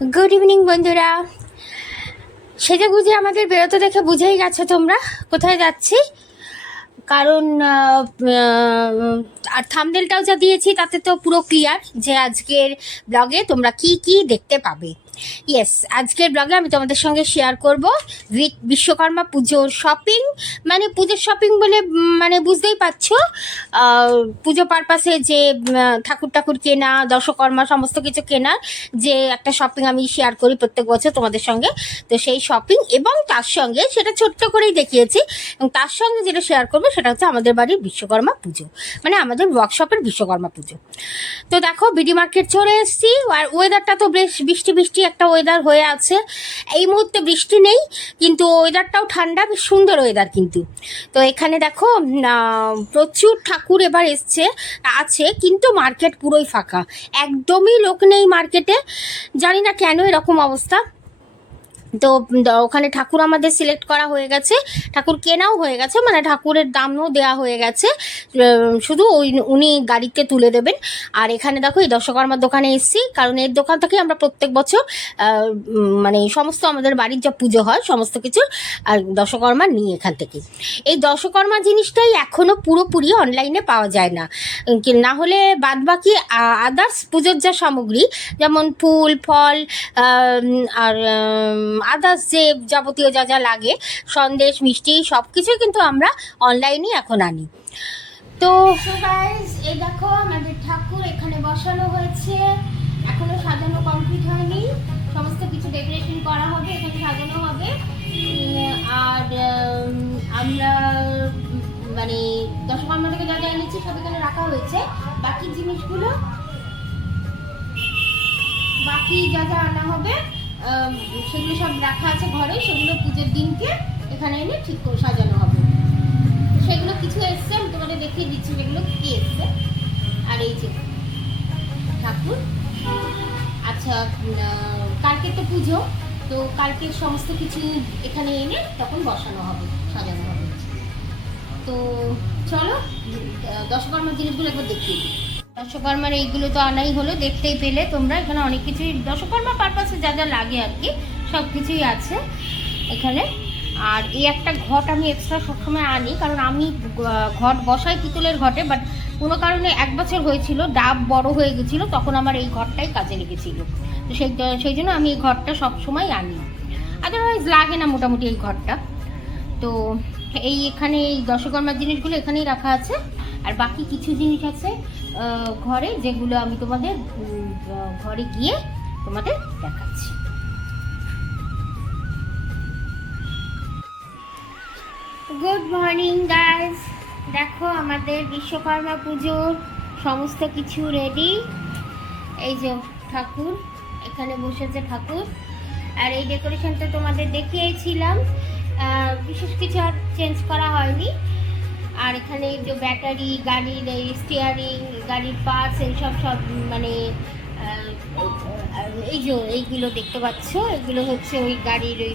Good evening বন্ধুরা। সেজে গুজে আমাদের বেরোতে দেখে বুঝেই গেছো তোমরা কোথায় যাচ্ছি, কারণ আর থাম্বনেলটাও যা দিয়েছি তাতে তো পুরো ক্লিয়ার যে আজকের ব্লগে তোমরা কি কি দেখতে পাবে। ইয়েস, আজকের ব্লগে আমি তোমাদের সঙ্গে শেয়ার করব বিশ্বকর্মা পুজোর শপিং। মানে পুজোর শপিং বলে মানে বুঝতেই পারছো, পুজো পারপাসে যে ঠাকুর কেনা, দশকর্মা সমস্ত কিছু কেনার যে একটা শপিং আমি শেয়ার করি প্রত্যেক বছর তোমাদের সঙ্গে। তো সেই শপিং এবং তার সঙ্গে সেটা ছোট্ট করেই দেখিয়েছি, এবং তার সঙ্গে যেটা শেয়ার করবো সেটা হচ্ছে আমাদের বাড়ির বিশ্বকর্মা পুজো, মানে আমাদের ওয়ার্কশপের বিশ্বকর্মা পুজো। তো দেখো বিডি মার্কেট চলে এসেছি, আর ওয়েদারটা তো বেশ বৃষ্টি বৃষ্টি একটা ওয়েদার হয়ে আছে। এই মুহূর্তে বৃষ্টি নেই, কিন্তু ওয়েদারটাও ঠান্ডা, বেশ সুন্দর ওয়েদার কিন্তু। তো এখানে দেখো প্রচুর ঠাকুর এবার আছে, কিন্তু মার্কেট পুরোই ফাঁকা, একদমই লোক নেই মার্কেটে। জানি না কেন এরকম অবস্থা। তো ওখানে ঠাকুর আমাদের সিলেক্ট করা হয়ে গেছে, ঠাকুর কেনাও হয়ে গেছে, মানে ঠাকুরের দামও দেওয়া হয়ে গেছে, শুধু উনি গাড়িতে তুলে দেবেন। আর এখানে দেখো এই দশকর্মার দোকানে এসেছি, কারণ এর দোকান থেকে আমরা প্রত্যেক বছর মানে সমস্ত আমাদের বাড়ির যা পুজো হয় সমস্ত কিছু আর দশকর্মা নিই এখান থেকে। এই দশকর্মা জিনিসটাই এখনও পুরোপুরি অনলাইনে পাওয়া যায় না, না হলে বাদবাকি আদার্স পুজোর যা সামগ্রী যেমন ফুল ফল আর আদার্স যে যাবতীয় যা যা লাগে, সন্দেশ মিষ্টি সব কিছুই কিন্তু আমরা অনলাইনেই এখন আনি। তো গাইস, এই দেখো আমাদের ঠাকুর এখানে বসানো হয়েছে, এখনো সাজানো কমপ্লিট হয়নি, সমস্ত কিছু ডেকোরেশন করা হবে, এখানে সাজানো হবে। আর আমরা মানে দশকর্মা থেকে যা যা এনেছি সব এখানে রাখা হয়েছে। বাকি জিনিসগুলো, বাকি যা যা আনা হবে সেগুলো সব রাখা আছে ঘরে, সেগুলো পুজোর দিনকে এখানে এনে ঠিক করে সাজানো হবে। সেগুলো কিছু এসছে, আমি তোমাদের দেখিয়ে দিচ্ছি যেগুলো কি এসছে। আর এই যে ঠাকুর, আচ্ছা কালকে তো পুজো, তো কালকে সমস্ত কিছু এখানে এনে তখন বসানো হবে, সাজানো হবে। তো চলো দশকর্মার জিনিসগুলো একবার দেখিয়ে দিই। দশকর্মার এইগুলো তো আনাই হলো, দেখতেই পেলে তোমরা, এখানে অনেক কিছুই দশকর্মা পারপাসে যা যা লাগে আর কি সব কিছুই আছে এখানে। আর এই একটা ঘট আমি এক্সট্রা সবসময় আনি, কারণ আমি ঘট বসাই পিতলের ঘটে, বাট কোনো কারণে এক বছর হয়েছিল ডাব বড় হয়ে গেছিলো, তখন আমার এই ঘরটাই কাজে লেগেছিল। তো সেই জন্য আমি এই ঘরটা সবসময় আনি, আদারওয়াইজ লাগে না মোটামুটি এই ঘরটা। তো এই এখানে এই দশকর্মার জিনিসগুলো এখানেই রাখা আছে, আর বাকি কিছু জিনিস আছে ঘরে, যেগুলো আমি তোমাদের ঘরে গিয়ে তোমাদের দেখাচ্ছি। গুড মর্নিং গাইস, দেখো আমাদের বিশ্বকর্মা পুজোর সমস্ত কিছু রেডি। এই যে ঠাকুর এখানে বসেছে ঠাকুর, আর এই ডেকোরেশনটা তোমাদের দেখিয়েছিলাম, বিশেষ কিছু আর চেঞ্জ করা হয়নি। আর এখানে যে ব্যাটারি, গাড়ির এই স্টিয়ারিং, গাড়ির পার্টস, এইসব সব মানে এই যে এইগুলো দেখতে পাচ্ছ, এগুলো হচ্ছে ওই গাড়ির ওই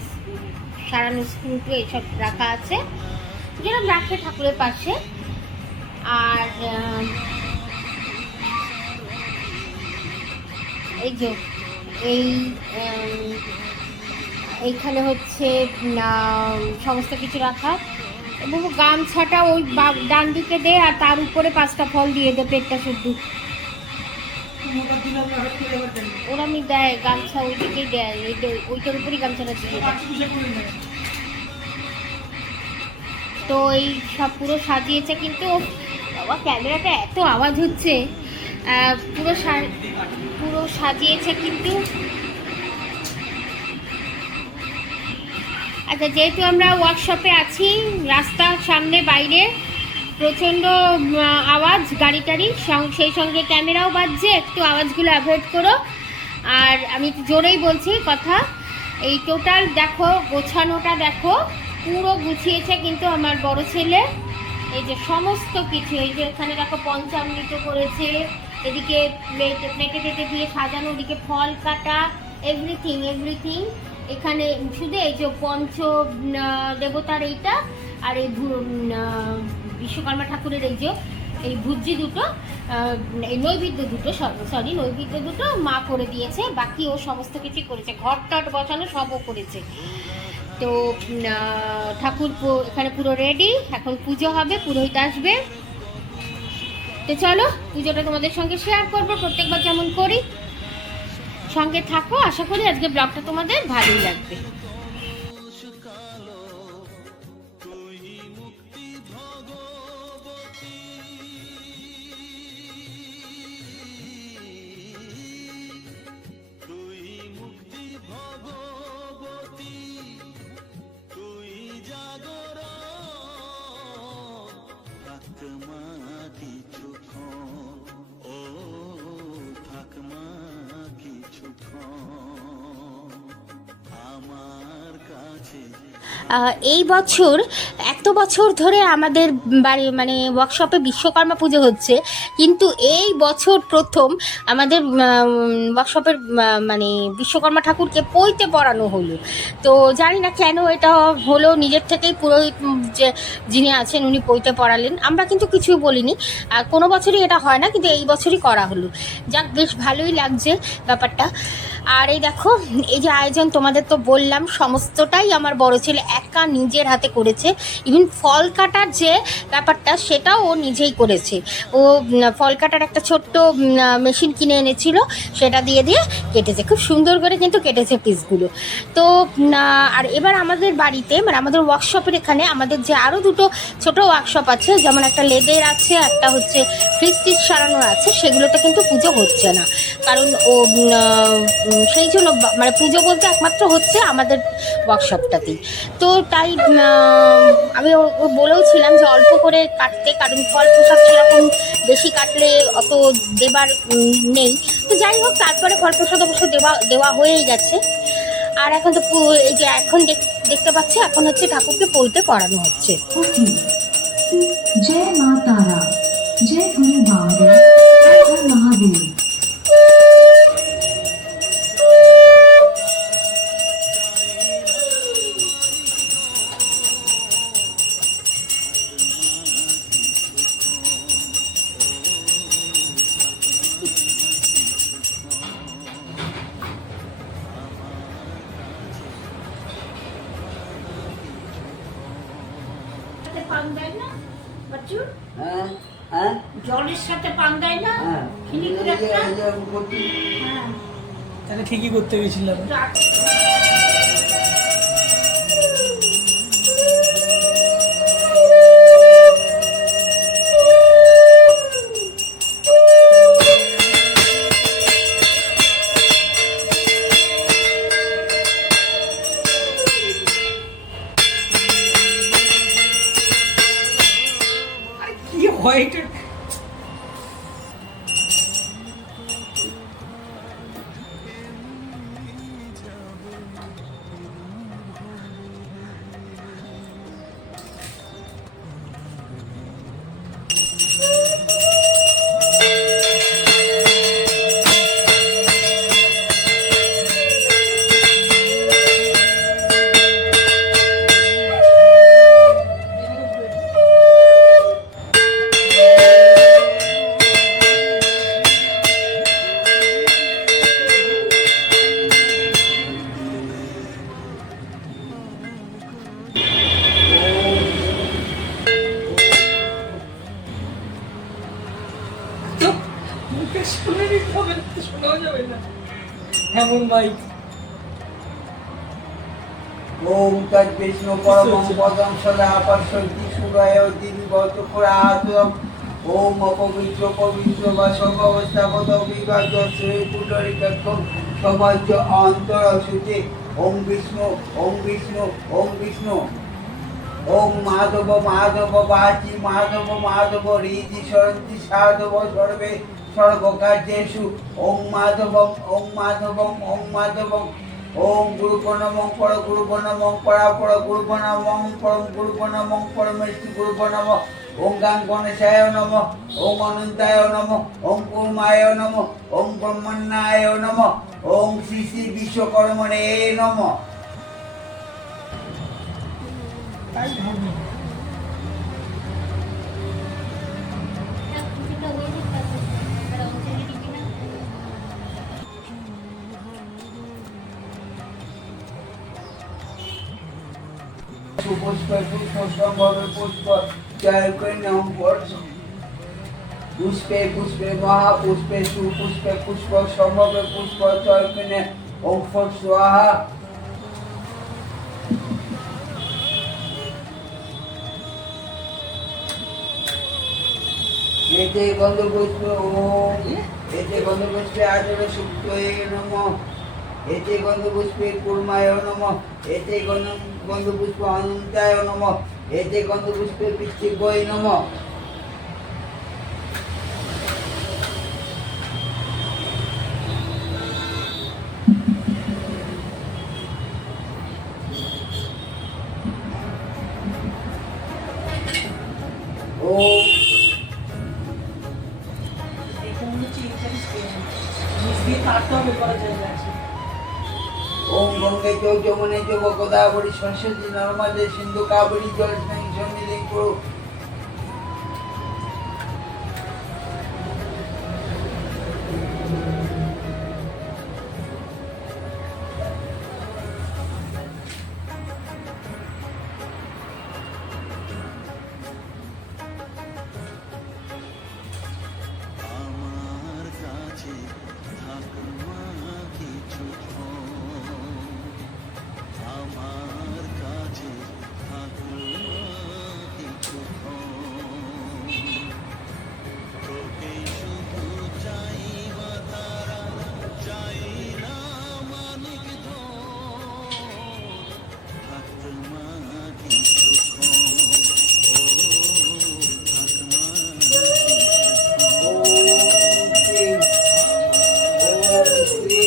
সারানো স্ক্রুটো এইসব রাখা আছে, যেরকম রাখে ঠাকুরের পাশে। আর এই যে এইখানে হচ্ছে সমস্ত কিছু রাখা, এবং গামছাটা ওই ডান দিকে দে, আর তার উপরে 5টা ফল দিয়ে দে, পেটটা শুদ্ধ ওরামই দেয়, গামছা ওই দিকেই দেয়, ওইটার উপরেই গামছাটা দিয়ে দেয়। তো এই সব পুরো সাজিয়েছে, কিন্তু বাবা ক্যামেরাটা এত আওয়াজ হচ্ছে, পুরো সাজিয়েছে কিন্তু। আচ্ছা, যেহেতু আমরা ওয়ার্কশপে আছি, রাস্তার সামনে বাইরে প্রচণ্ড আওয়াজ গাড়ি টাড়ি, সেই সঙ্গে ক্যামেরাও বাজছে, একটু আওয়াজগুলো অ্যাভয়েড করো। আর আমি জোরেই বলছি কথা। এই টোটাল দেখো, গোছানোটা দেখো, পুরো গুছিয়েছে কিন্তু আমার বড় ছেলে। এই যে সমস্ত কিছু, এই যে এখানে দেখো পঞ্চামৃত করেছে, এদিকে প্লেটে টেটে দিয়ে সাজানো, ওদিকে ফল কাটা, এভরিথিং এখানে। শুধু এই যে পঞ্চ দেবতার এইটা, আর এই বিশ্বকর্মা ঠাকুরের এই যে এই ভুজি দুটো, এই নৈবেদ্য দুটো, সরি নৈবেদ্য দুটো মা করে দিয়েছে, বাকি ও সমস্ত কিছু করেছে, ঘর টট বসানো সবও করেছে। তো ঠাকুর এখানে পুরো রেডি, এখন পুজো হবে, পুরোহিত আসবে। তো চলো পুজোটা তোমাদের সঙ্গে শেয়ার করবো প্রত্যেকবার যেমন করি, সঙ্গে থাকো। আশা করি আজকে ব্লগটা তোমাদের ভালোই লাগবে। এই বছর এত বছর ধরে আমাদের বাড়ি মানে ওয়ার্কশপে বিশ্বকর্মা পুজো হচ্ছে, কিন্তু এই বছর প্রথম আমাদের ওয়ার্কশপের মানে বিশ্বকর্মা ঠাকুরকে পৈতে পড়ানো হলো। তো জানি না কেন এটা হলো, নিজের থেকেই পুরোহিত যে যিনি আছেন উনি পৈতে পড়ালেন, আমরা কিন্তু কিছু বলিনি। কোনো বছরই এটা হয় না, কিন্তু এই বছরই করা হলো। যাক, বেশ ভালোই লাগছে ব্যাপারটা। আর এই দেখো, এই যে আয়োজন তোমাদের তো বললাম, সমস্তটাই আমার বড় ছেলে একা নিজের হাতে করেছে। ইভেন ফল কাটার যে ব্যাপারটা সেটাও ও নিজেই করেছে। ও ফল কাটার একটা ছোট্ট মেশিন কিনে এনেছিল, সেটা দিয়ে দিয়ে কেটেছে, খুব সুন্দর করে কিন্তু কেটেছে পিসগুলো। তো আর এবার আমাদের বাড়িতে মানে আমাদের ওয়ার্কশপের এখানে আমাদের যে আরও দুটো ছোট ওয়ার্কশপ আছে, যেমন একটা লেদের আছে, একটা হচ্ছে ফ্রিজ টিজ সারানোর আছে, সেগুলোতে কিন্তু পুজো হচ্ছে না, কারণ ও সেই জন্য মানে পুজো বলতে একমাত্র হচ্ছে আমাদের ওয়ার্কশপটাতেই। তো তাই আমি বলেও ছিলাম যে অল্প করে কাটতে, কারণ ফল প্রসাদ সেরকম বেশি কাটলে অত দেবার নেই। তো যাই হোক, তারপরে ফল প্রসাদ অবশ্য দেওয়া হয়েই গেছে। আর এখন তো এই যে এখন দেখতে পাচ্ছি, এখন হচ্ছে ঠাকুরকে পৈতে পড়ানো হচ্ছে। জয় মা তারা, জয় গুরু বামদেব, মহাদেব। পান দেয় না বাচ্চু? হ্যাঁ, জলের সাথে পান দেয় না? তাহলে ঠিকই করতে গেছিলাম। কি হয় এটা? শোনাও যাবে না এমন মাইক। ওম তৎ বিষ্ণু পরমং পদং সদা পশ্যন্তি সুরায় দিবিগত পুরাতম। ওম অপবিত্র পবিত্র বা সর্বাবস্থাগত বিগত শ্রী পুণ্ডরিকম সমাজ্য অন্তর শুচি। ওম বিষ্ণু, ওম বিষ্ণু, ওম বিষ্ণু। ওম মাধব মাধব বাচি মাধব মাধব ঋজি সরন্তি সাধব সর্বে সর্বকার্যেষু। ওম মাধবম, ওম মাধবম, ওম মাধবম। ওম গুরু প্রণমং পর গুরু প্রণমং পরাপর গুরু প্রণমং পরম গুরু প্রণমং পরমেশ্বর গুরু প্রণম। ওম গাং গণেশায় নম, ওম অনন্তায় নম, ওম কুর্মায় নম, ওম ব্রহ্মণ্যায় নম, ওম শ্রী শ্রী বিশ্বকর্মণে নম। সুপুষ্পে পুষ্প সম্ভবে পুষ্প জয় কন্যম পুষ্পে পুষ্পে মহাপুষ্পে সুপুষ্পে পুষ্প সম্ভবে পুষ্প জয় কন্যা ওম ফট স্বাহা। এতে গন্ধপুষ্প ওম এতে গন্ধপুষ্পে আচরে সুক্তয়ে নমঃ এতে গন্ধপুষ্পে কুর্মায় নমঃ এতে গন্ধপুষ্প অনন্তায় নমঃ এতে গন্ধপুষ্পে পিতৃভ্যয়ে নমঃ। ওম ওম গঙ্গে চ যমুনে চ গোদাবরী সরস্বতী নর্মদে সিন্ধু কাবেরী জল সন্নিধি করো। আমার কাছে থাকমা কিছুক্ষণ, আমার কাছে থাকমা কিছুক্ষণ, তোকে শুধু চাই বা তারা চাই না মানিক থাকমা কিছুক্ষণ, ও থাকমা ওম শ্রী ওম শ্রী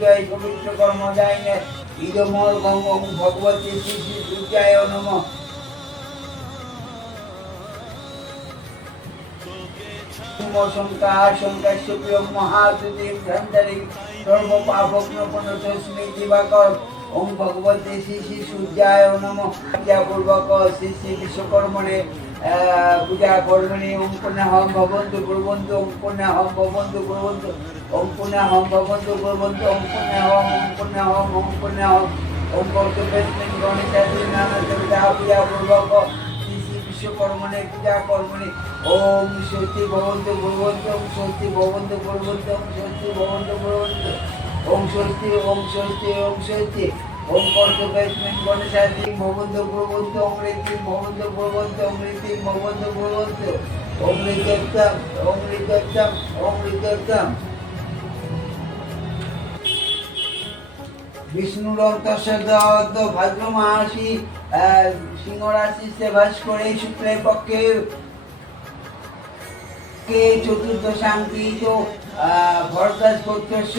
জয় পবিত্র কর্মদায়িনে ইদমর গঙ্গম ভগবতী শ্রী শ্রী দুর্গায় নমঃ। শঙ্কা শঙ্কাশ্য প্রিয় মহাদুতি ভ্রান্তরি সর্ব পাপগ্নপন তস্মৈ দিবাকর ওম ভগবতী শ্রী শ্রী সূর্যায় নমঃ। পূর্বক শ্রী শ্রী বিশ্বকর্মণে পূজা কর্মণি ওম পুণ্যহম ভবন্তু কুর্বন্তু ওম পুণ্যহম ভবন্তু কুর্বন্তু ওম পুণ্যহম ভবন্তু কুর্বন্তু ওম পুণ্যহম ওম পুণ্যহম ওম পুণ্যহম ওম কর্তব্যস্মিন গণেশাদি নানা দেবতা পূজা পূর্বক শ্রী শ্রী বিশ্বকর্মণে পূজা কর্মণি ওম স্বস্তি ভবন্তু কুর্বন্তু ওম স্বস্তি ভবন্তু কুর্বন্তু ওম স্বস্তি ভবন্তু কুর্বন্তু ওম স্বস্তি ওম স্বস্তি ওম স্বস্তি ওম কর্তব্যস্মিন গণেশাদি ভবন্তু কুর্বন্তু ওম রীতিম ভবন্তু কুর্বন্তু ওম রীতিম ভবন্তু কুর্বন্তু ওম ঋতম ওম ঋতম ওম ঋতম। বিষ্ণুর অন্তঃসদ ভাদ্র মাসি সিংহ রাশিতে বাস করে শুক্লের পক্ষে কে চতুর্দশাঙ্কিত ভরদাস গোত্রস্য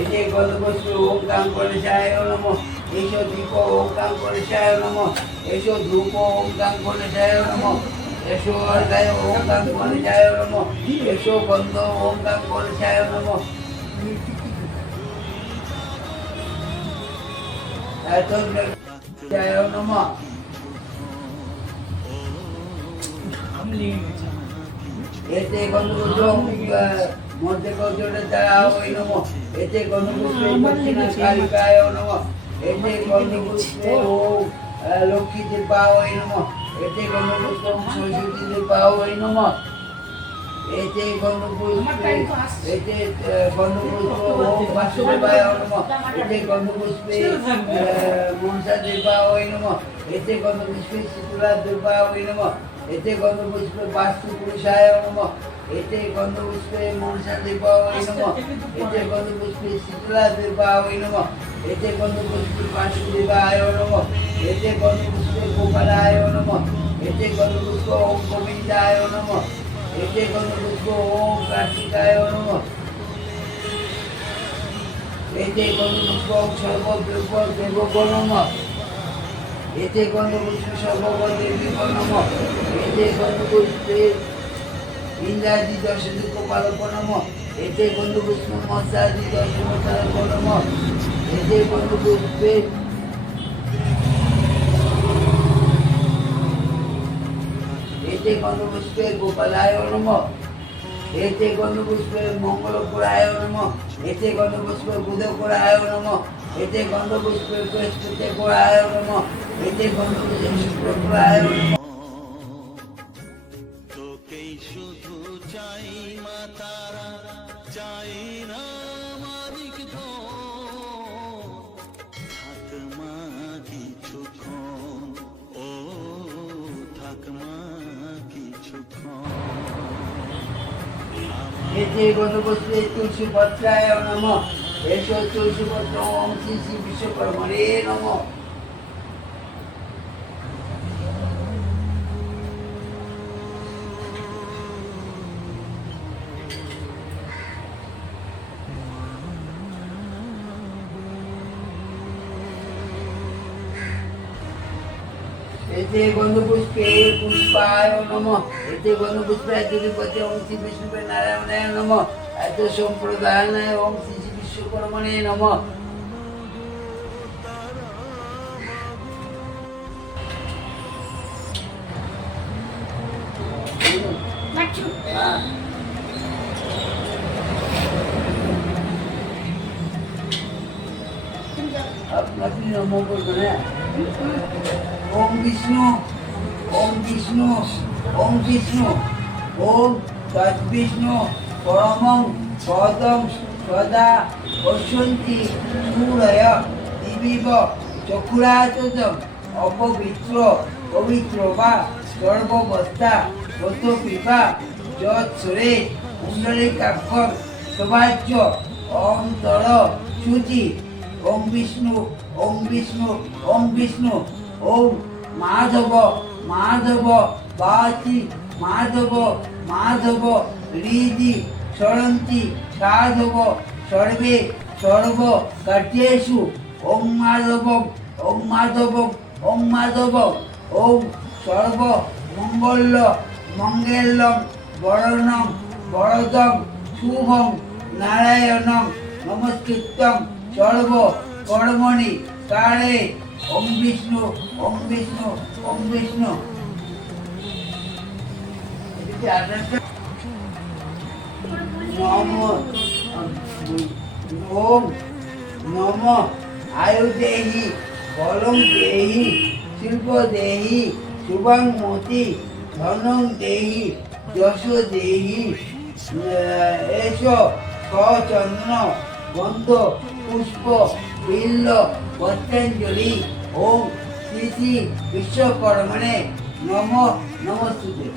এতে গলবস্তু ওম কাং গণেশায় নমঃ। এসো দীপ ওম কাং গণেশায় নমঃ। এসো ধূপ ওম কাং গণেশায় নমঃ। এসো অর্ঘ্য ওম কাং গণেশায় নমঃ। এসো গন্ধ ওম কাং গণেশায় নমঃ। জয় নমঃ। এতে গন্ধপুত্র মধ্যে গন্ধটা দ্বারা ওই নমঃ। এতে গন্ধপুত্র দক্ষিণা কালিকায় নমঃ। এতে গন্ধপুত্র ও লক্ষ্মী দেবা ওই নমঃ। এতে গন্ধপুত্র সরস্বতী দেবা বাহুই নমঃ এতে গন্ধপুষ্পে এতে গন্ধপুষ্প ওম বাসুদেবায় নমঃ এতে গন্ধপুষ্পে মনসা দেবায় নমঃ এতে গন্ধপুষ্পে শীতলা দেবায় নমঃ এতে গন্ধপুষ্পে বাস্তু পুরুষায় নমঃ এতে গন্ধপুষ্পে মনসা দেবায় নমঃ এতে গন্ধপুষ্পে শীতলা দেবায় নমঃ এতে গন্ধপুষ্পে বাসুদেবায় নমঃ এতে গন্ধপুষ্পে গোপালায় নমঃ এতে গন্ধপুষ্প ওম গোবিন্দায় নমঃ এতে গন্ধপুষ্প ওম কার্তিকায় নমঃ এতে গন্ধপুষ্প ওম সর্বদ্রব্য দেবগ নমঃ এতে গন্ধপুষ্প সর্বগ দেবীগ নমঃ এতে গন্ধপুষ্পে ইন্দ্রাদি দশ দুঃখ পালক নমঃ এতে গন্ধপুষ্প মৎস্যাদি দশ পালক নমঃ এতে গন্ধপুষ্পে এতে গন্ধপুষ্পে গোপালায় নমঃ এতে গন্ধপুষ্পে মঙ্গলপুরায় নমঃ এতে গন্ধপুষ্পে বুধপুরায় নমঃ এতে গন্ধপুষ্পে বৃহস্পতি পুরায় নমঃ এতে গন্ধপুষ্পে শুক্রপুরায় নমঃ তোকেই শুধু চাই মা তারা, চাই না মালিক ধন। থাক মা কিছুক্ষণ, ও থাক মা কিছুক্ষণ। এতে গন্ধপুষ্পে তুলসী পত্রায় নমঃ এসো তুলসী পত্র ওম শ্রী শ্রী বিশ্বকর্মণে নমঃ এতে গন্ধপুষ্পে পুষ্পায় নমঃ এতে গন্ধপুষ্পে তিরুপতি ওম শ্রী বিষ্ণুবে নারায়ণায় নমঃ এত সম্প্রদায়নায় ওম শ্রী শ্রী বিশ্বকর্মণে নমঃ আপনাকে নমঃ বলবেন হ্যাঁ ওম বিষ্ণু ওম বিষ্ণু ওম বিষ্ণু ওম তদ্বিষ্ণু পরমং পদং সদা পশ্যন্তি সূরয় দিবিব চক্ষুরাততম অপবিত্র পবিত্র বা সর্ববস্থা গত পিপা যৎসরে কুণ্ডলিকাক্ষর সবাচ্য অন্তর শুচি ওম বিষ্ণু ওম বিষ্ণু ওম বিষ্ণু ওম মাধব মাধব বাচি মাধব মাধব হৃদি সরন্তি সাধব সর্বে সর্ব কার্যেষু ওম মাধব ওম মাধব ওম মাধব ওম সর্ব মঙ্গল মঙ্গলম বরণম বরদম শুভম নারায়ণম নমস্কৃত্যম সর্ব কর্মণি কারে ওম বিষ্ণু ওম বিষ্ণু ওম বিষ্ণু নম ওম নম আয়ু দেহি বলং দেহি শিল্প দেহি শুভং মতি ধনং দেহি যশ দেহি এস সচন্দ্র গন্ধ পুষ্প বিল্ল পত্রাঞ্জলি ওম শ্রী শ্রী বিশ্বকর্মণে নমঃ নমস্তুতে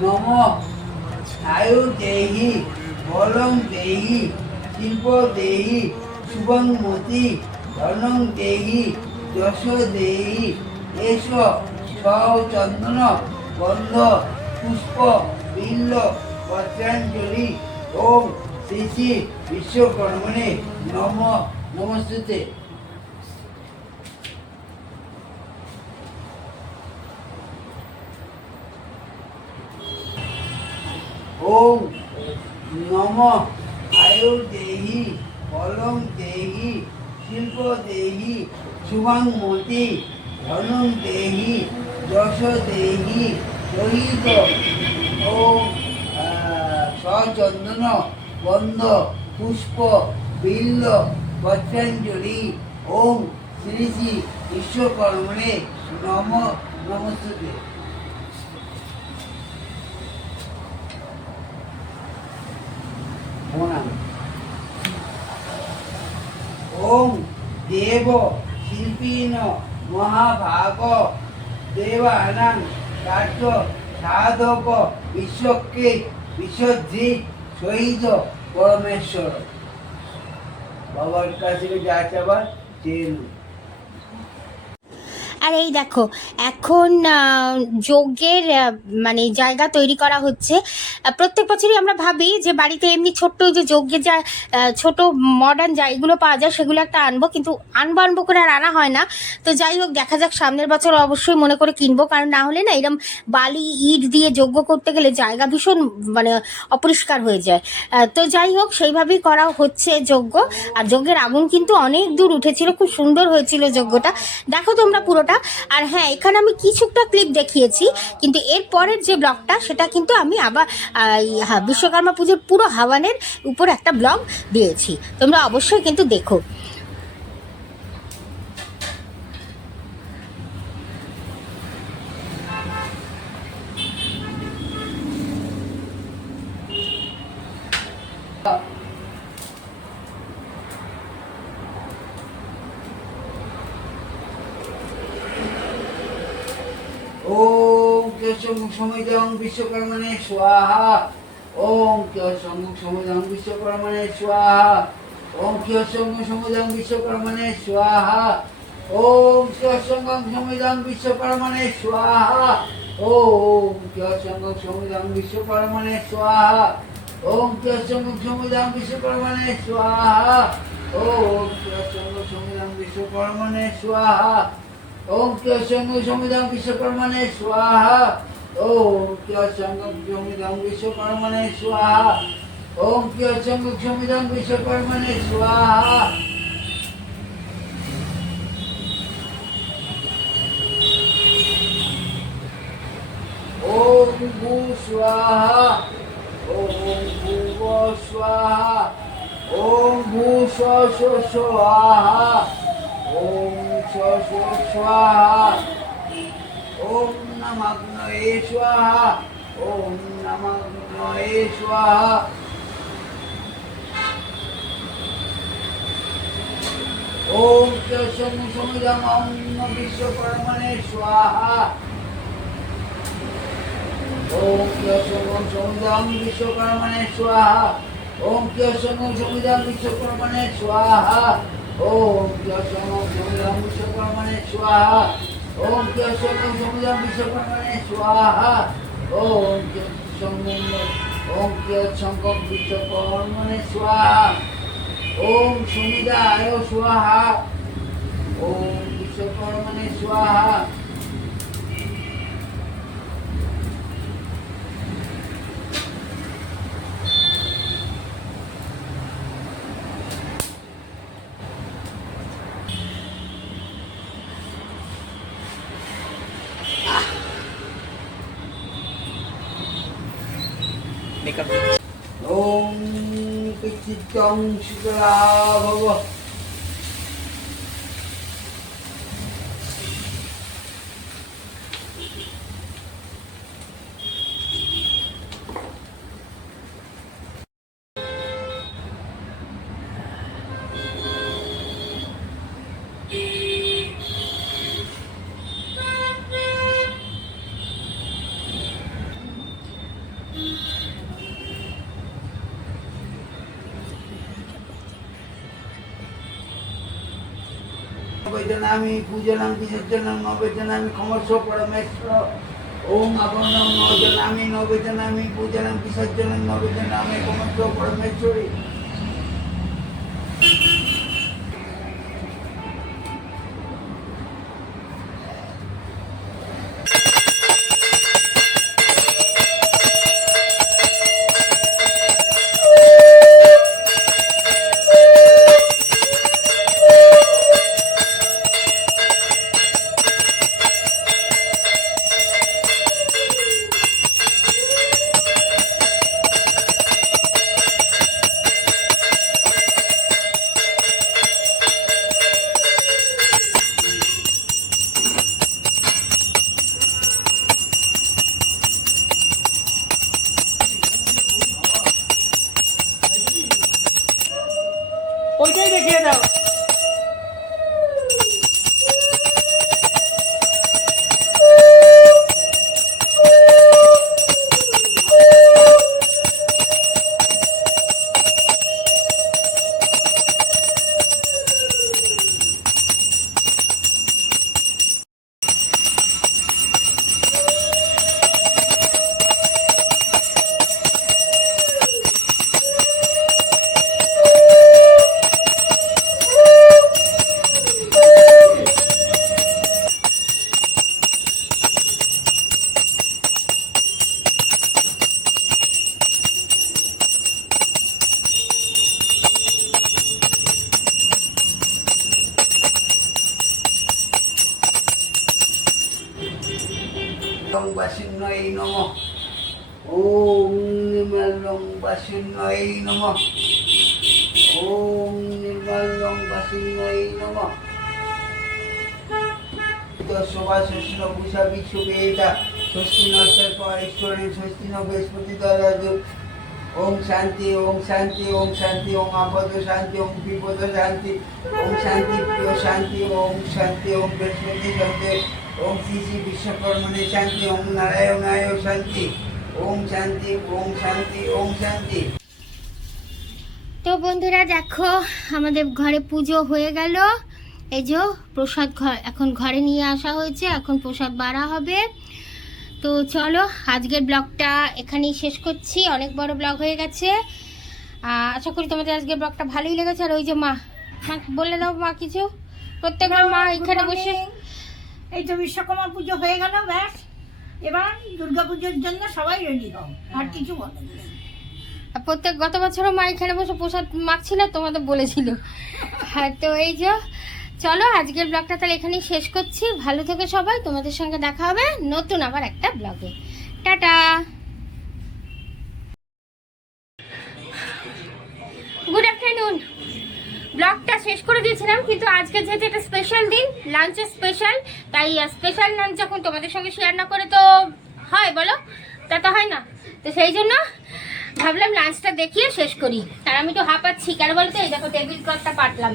নমঃ আয়ু দেহি বলং দেহি শিল্প দেহি শুভং মতি ধনং দেহি যশ দেহি এস সচন্দন গন্ধ পুষ্প বিল্ল পত্রাঞ্জলি ওম শ্রী শ্রী বিশ্বকর্মণে নমঃ নমস্তুতে ওম নমঃ আয়ু দেহি বলং দেহি শিল্প দেহি শুভং মতি ধনং দেহি যশ দেহি সহিত ওম সচন্দন গন্ধ পুষ্প বিল্ল পত্রাঞ্জলি ওম শ্রী শ্রী বিশ্বকর্মণে নমস্তুতে। প্রণাম। ওম দেব শিল্পীন মহাভাগ দেবানাং কার্য সাধক বিশ্বকে বিশ্বজি শহীদ পরমেশ্বর। বাবার কাছে যা চাবার চেয়ে নাও। আর এই দেখো এখন যজ্ঞের মানে জায়গা তৈরি করা হচ্ছে। প্রত্যেক বছরই আমরা ভাবি যে বাড়িতে এমনি ছোট্ট যে যজ্ঞের যা ছোট মডার্ন এগুলো পাওয়া যায় সেগুলো একটা আনবো, কিন্তু আনবো করে আর আনা হয় না। তো যাই হোক, দেখা যাক, সামনের বছর অবশ্যই মনে করে কিনবো, কারণ না হলে না এরকম বালি ইট দিয়ে যজ্ঞ করতে গেলে জায়গা ভীষণ মানে অপরিষ্কার হয়ে যায়। তো যাই হোক, সেইভাবেই করা হচ্ছে যজ্ঞ। আর যজ্ঞের আগুন কিন্তু অনেক দূর উঠেছিল, খুব সুন্দর হয়েছিল যজ্ঞটা, দেখো তোমরা পুরোটা। আর হ্যাঁ, এখানে আমি কিছুটা ক্লিপ দেখিয়েছি, কিন্তু এর পরের যে ব্লগটা সেটা কিন্তু আমি আবার বিশ্বকর্মা পুজোর পুরো হাওয়ানের উপর একটা ব্লগ দিয়েছি, তোমরা অবশ্যই কিন্তু দেখো। ওম কেশব সমিদং বিশ্বকর্মণে স্বাহা। ওম কেশব সমিদং বিশ্বকর্মণে স্বাহা। ওম কেশব সমিদং বিশ্বকর্মণে স্বাহা। ওম কেশব সমিদং বিশ্বকর্মণে স্বাহা। ওম কেশব সমিদং বিশ্বকর্মণে স্বাহা। ওম কেশব সমিদং বিশ্বকর্মণে স্বাহা। ওম কেশব সমিদং বিশ্বকর্মণে স্বাহা। ওম কেশব সমিদং বিশ্বকর্মণে স্বাহা। ওম কেশব সমিদং বিশ্বকর্মণে স্বাহা। ওম কেশব সমিদং বিশ্বকর্মণে স্বাহা। ওম ভূ স্বাহা। ওম ভূব স্বাহা। ওম ভূ স্বাহা। ওম স্বাহা। ওম নমঃ স্বাহা। ওম নমঃ স্বাহা। ওম কেশব সমিদং বিশ্বকর্মণে স্বাহা। ওম কেশব সমিদং বিশ্বকর্মণে স্বাহা। ওম কেশব সমিদং বিশ্বকর্মণে স্বাহা। ওম কেশব সমিদং বিশ্বকর্মণে স্বাহা। ওম কেশব সমিদং বিশ্বকর্মণে স্বাহা। ওম কেশব বিশ্বকর্মণে স্বাহা। ওম সমিদায় স্বাহা। ওম বিশ্বকর্মণে স্বাহা। ওম চিত্তং শুক্লা ভব। নবৈজনামি পূজনং বিসর্জনং নবৈজনামি ক্ষমস্ব পরমেশ্বর। ওম আপন্নং নবৈজনামি পূজনং বিসর্জনং নবৈজনামি ক্ষমস্ব পরমেশ্বরী। লংবাসিন্নয়ে নমঃ। ওম নির্মল লংবাসিন্নয়ে নমঃ। ওম নির্মল লংবাসিন্নয়ে নমঃ। শোভা ষষ্ঠী নভূষা বিশ্ববেদা ষষ্ঠী নষ্টের পর ঈশ্বরের ষষ্ঠী ন বৃহস্পতি দলাদু। ওম শান্তি ওম শান্তি ওম শান্তি ওম আপদ শান্তি ওম বিপদ শান্তি ওম শান্তি প্রিয় শান্তি ওম শান্তি ওম বৃহস্পতি শান্তি ওম শ্রী শ্রী বিশ্বকর্মণে শান্তি ওম নারায়ণায় শান্তি ওম শান্তি ওম শান্তি ওম শান্তি। তো বন্ধুরা দেখো আমাদের ঘরে পুজো হয়ে গেল। এই যে প্রসাদ এখন ঘরে নিয়ে আসা হয়েছে, এখন প্রসাদ বাড়া হবে। তো চলো আজকের ব্লগটা এখানেই শেষ করছি, অনেক বড় ব্লগ হয়ে গেছে। আশা করি তোমাদের আজকের ব্লগটা ভালোই লেগেছে। আর ওই যে মা বলে দাও মা কিছু, প্রত্যেকবার মা এখানে বসে। এই তো বিশ্বকর্মা পুজো হয়ে গেল, ব্যাস এবার দুর্গা পুজোর জন্য সবাই রেডি হও, আর কিছু বলেন নেই। প্রত্যেক গত বছরও মা এখানে বসে প্রসাদ মাখছিল, তোমাদের বলেছিল। হ্যাঁ তো এই যে চলো আজকের ব্লগটা তাহলে এখানেই শেষ করছি। ভালো থেকো সবাই, তোমাদের সঙ্গে দেখা হবে নতুন আবার একটা ব্লগে। Tata, good afternoon. ব্লগটা শেষ করে দিয়েছিলাম, কিন্তু আজকে যেহেতু একটা স্পেশাল দিন, লাঞ্চের স্পেশাল, তাই স্পেশাল লাঞ্চ যখন তোমাদের সঙ্গে শেয়ার না করে তো হয় বলো, তা তো হয় না। তো সেই জন্য ভাবলাম লাঞ্চটা দেখিয়ে শেষ করি। আর আমি তো হাঁপাচ্ছি কেন বলতো, এই দেখো টেবিল ক্লথটা পাতলাম,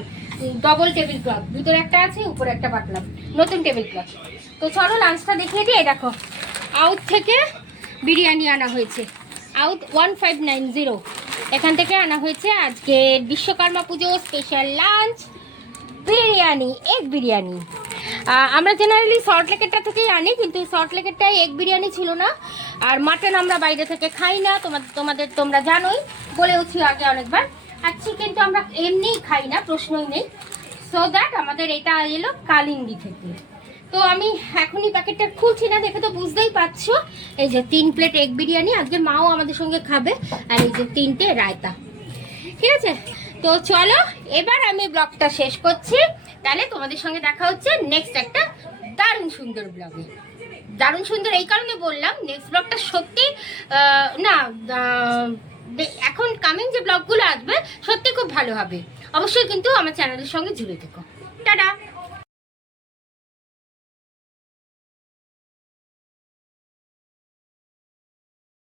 ডবল টেবিল ক্লথ, ভিতরে একটা আছে উপরে একটা পাতলাম, নতুন টেবিল ক্লথ। তো চলো লাঞ্চটা দেখিয়ে দিই। দেখো আউট থেকে বিরিয়ানি আনা হয়েছে, আউট 1590 এখান থেকে আনা হয়েছে আজকে বিশ্বকর্মা পুজো special lunch biryani, egg biryani. আমরা জেনারেলি সল্ট লেকেরটা থেকেই আনি, কিন্তু সল্ট লেকেরটায় এগ বিরিয়ানি ছিল না। আর মাটন আমরা বাইরে থেকে খাই না, তোমরা জানোই, বলেওছি আগে অনেকবার। আর চিকেন তো আমরা এমনিই খাই না, প্রশ্নই নেই। সো দ্যাট আমাদের এটা এলো কালিন্দি থেকে। তো আমি এখনই প্যাকেটটা খুলছি না, দেখে তো বুঝতেই পারছো। এই যে 3 প্লেট এগ বিরিয়ানি, আজকে মাও আমাদের সঙ্গে খাবে। আর এই যে 3টে রায়তা, ঠিক আছে। তো চলো এবার আমি ব্লগটা শেষ করছি, তাহলে তোমাদের সঙ্গে দেখা হচ্ছে নেক্সট একটা দারুণ সুন্দর ব্লগে। দারুণ সুন্দর এই কারণে বললাম, নেক্সট ব্লগটা সত্যি না এখন কামিং যে ব্লগগুলো আসবে সত্যি খুব ভালো হবে। অবশ্যই কিন্তু আমার চ্যানেলের সঙ্গে জুড়ে থেকো। টাটা।